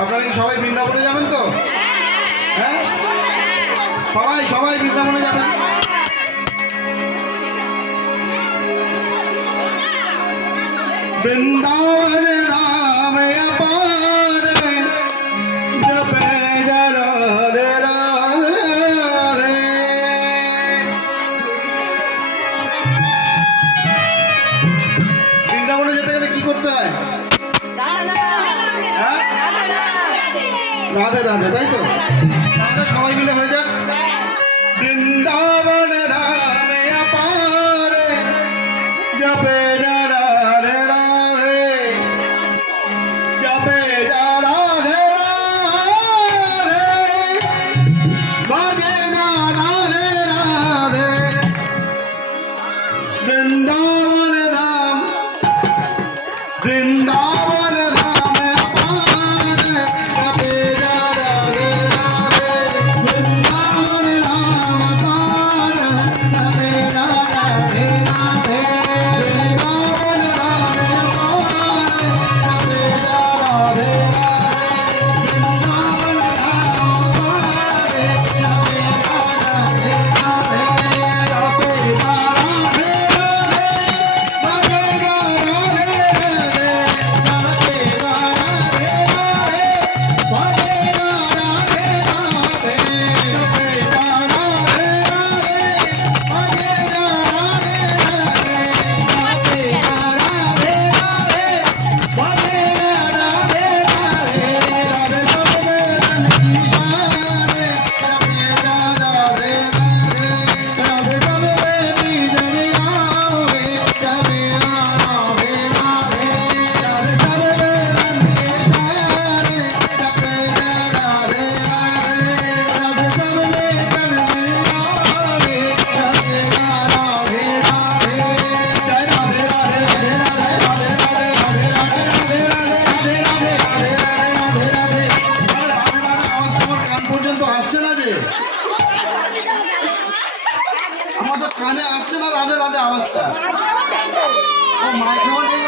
আপনারা কি সবাই বৃন্দাবনে যাবেন তো? হ্যাঁ, সবাই সবাই বৃন্দাবনে যাবেন। বৃন্দাবন রাম अपार जपे राधे राधे। বৃন্দাবনে যেতে গেলে কি করতে হয়? রাধে রাধে, তাই তো? তাহলে সবাই মিলে হয়ে যাক বৃন্দাবন রাম अपार जपे राधे राधे जपे राधे राधे भजे राधे राधे। वृंदावन धाम वृंदावन धाम अपार जपे राधे राधे। वृंदावन धाम अपार जपे राधे राधे। वृंदावन धाम अपार जपे राधे আমাদের কানে আসছে না রাধে রাধে আওয়াজটা? ও মাইক্রোফোন